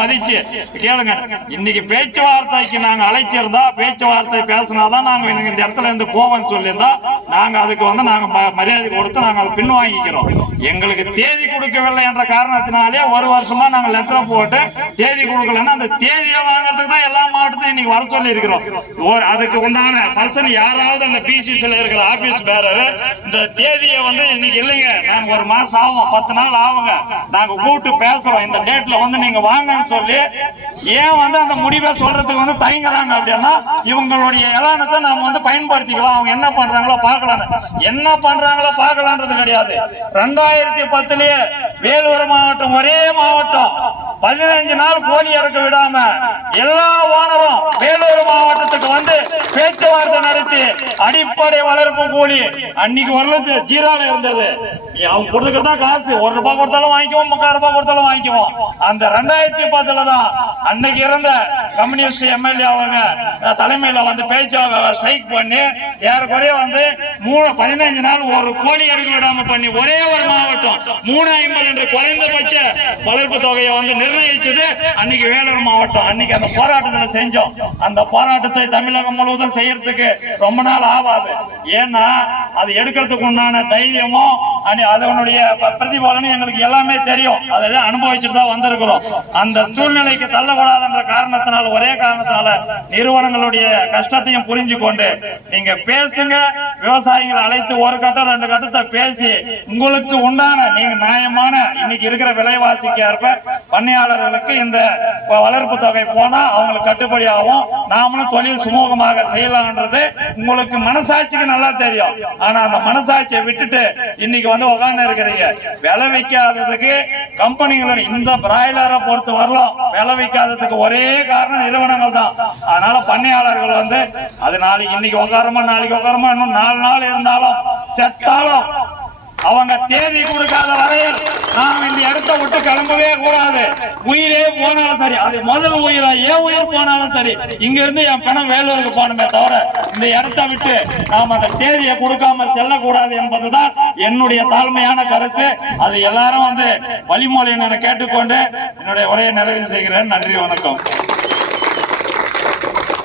மதிச்சு கேளுங்க. இன்னைக்கு பேச்சுவார்த்தைக்கு நாங்க அழைச்சிருந்தா பேச்சுவார்த்தை பேசினாதான் நாங்க இந்த இடத்துல இருந்து போவோம்னு சொல்லியிருந்தா நாங்க அதுக்கு நாங்க மரியாதை கொடுத்து நாங்க அதை பின்வாங்கிக்கிறோம். எங்களுக்கு தேதி கொடுக்கவில்லை என்ற காரணத்தினாலே ஒரு வருஷமா நாங்க லெட்டர் போட்டு தேதி கொடுக்கலன்னா அந்த தேதியை வாங்குறதுக்கு தான் எல்லா மாவட்டத்தையும் இன்னைக்கு வர சொல்லி இருக்கிறோம். அதுக்கு உண்டான பர்சன் யாராவது அந்த பிசிசில இருக்கிற ஆபீஸ் பேரர் இந்த தேதியை இன்னைக்கு இல்லைங்க, நாங்க ஒரு மாசம் ஆகும் 10 நாள் ஆகுங்க, நாங்க கூப்பிட்டு பேசுறோம், இந்த டேட்ல நீங்க வாங்கன்னு சொல்லி ஏன் அந்த முடிவை சொல்றதுக்கு தயங்குறாங்க அப்படின்னா இவங்களுடைய எலானத்தை நாம பயன்படுத்திக்கலாம். அவங்க என்ன பண்றாங்களோ பார்க்கலாம், என்ன பண்றாங்களோ பார்க்கலான்றது கிடையாது. 2010லயே வேலூர் மாவட்டம் ஒரே மாவட்டம் 15 நாள் கோழி இறக்க விடாம எல்லா ஓனரும் வேலூர் மாவட்டத்துக்கு பேச்சுவார்த்தை நடத்தி அடிப்படை வளர்ப்பு கூலி அன்னைக்கு 1,00,000 இருந்தது. அவங்க கொடுத்துக்கிட்டா காசு 1 ரூபாய் கொடுத்தாலும் வாங்கிக்குவோம், 3 ரூபாய் கொடுத்தாலும் வாங்கிக்குவோம். அந்த 2010ல தான் அன்னைக்கு இருந்த கம்யூனிஸ்ட் எம்எல்ஏ அவங்க தலைமையில பேச்சு ஸ்ட்ரைக் பண்ணி ஏறக்குறைய 15 நாள் ஒரு கோழி இறக்க விடாம பண்ணி ஒரே ஒரு மாவட்டம் 350 என்ற குறைந்தபட்ச வளர்ப்பு தொகையை நிர்ணயிச்சது அன்னைக்கு வேலூர் மாவட்டம். அன்னைக்கு அந்த போராட்டத்தில் செஞ்சோம். அந்த போராட்டத்தை தமிழகம் முழுவதும் செய்யறதுக்கு ரொம்ப நாள் ஆகாது. ஏன்னா அது எடுக்கிறதுக்கு உண்டான தைரியமும் அதனுடைய பிரதிபலனும் எங்களுக்கு எல்லாமே தெரியும். அதெல்லாம் அனுபவிச்சுட்டு தான் வந்திருக்கிறோம். அந்த சூழ்நிலைக்கு தள்ளக்கூடாது என்ற காரணத்தினால ஒரே காரணத்தினால நிறுவனங்களுடைய கஷ்டத்தையும் புரிஞ்சு கொண்டு நீங்க பேசுங்க, விவசாயிகளை அழைத்து ஒரு கட்டம் 2 கட்டத்தை பேசி உங்களுக்கு உண்டான நீங்க நியாயமான இன்னைக்கு இருக்கிற விலைவாசிக்கு ஏற்ப பண்ணையாளர்களுக்கு இந்த வளர்ப்பு தொகை போனா அவங்களுக்கு கட்டுப்படி ஆகும், நாமளும் தொழில் சுமூகமாக செய்யலாம்ன்றது உங்களுக்கு மனசாட்சிக்கு நல்லா தெரியும். ஆனா அந்த மனசாட்சியை விட்டுட்டு இன்னைக்கு உட்கார்ந்து இருக்கிறீங்க. விலை வைக்காததுக்கு கம்பெனிகளோட இந்த பிராய்லரை பொறுத்து வரலாம் விலை வைக்காததுக்கு ஒரே காரணம் நிறுவனங்கள் தான். அதனால பண்ணையாளர்கள் அது நாளைக்கு இன்னைக்கு உட்காரமா நாளைக்கு உட்காரமா இன்னும் 4 நாள் இருந்தாலும் செத்தாலும் அவங்க தேதி கொடுக்காத வரையில் நாம் இந்த இடத்தை விட்டு கிளம்பவே கூடாது. உயிரே போனாலும் சரி, அது முதல் உயிரா ஏன் உயிர் போனாலும் சரி, இங்க இருந்து என் பணம் வேலூருக்கு போகணுமே தவிர இந்த இடத்தை விட்டு நாம் அந்த தேதியை கொடுக்காம செல்லக்கூடாது என்பதுதான் என்னுடைய தாழ்மையான கருத்து. அது எல்லாரும் வழிமொழியை நான் கேட்டுக்கொண்டு என்னுடைய உரையை நிறைவு செய்கிறேன். நன்றி, வணக்கம்.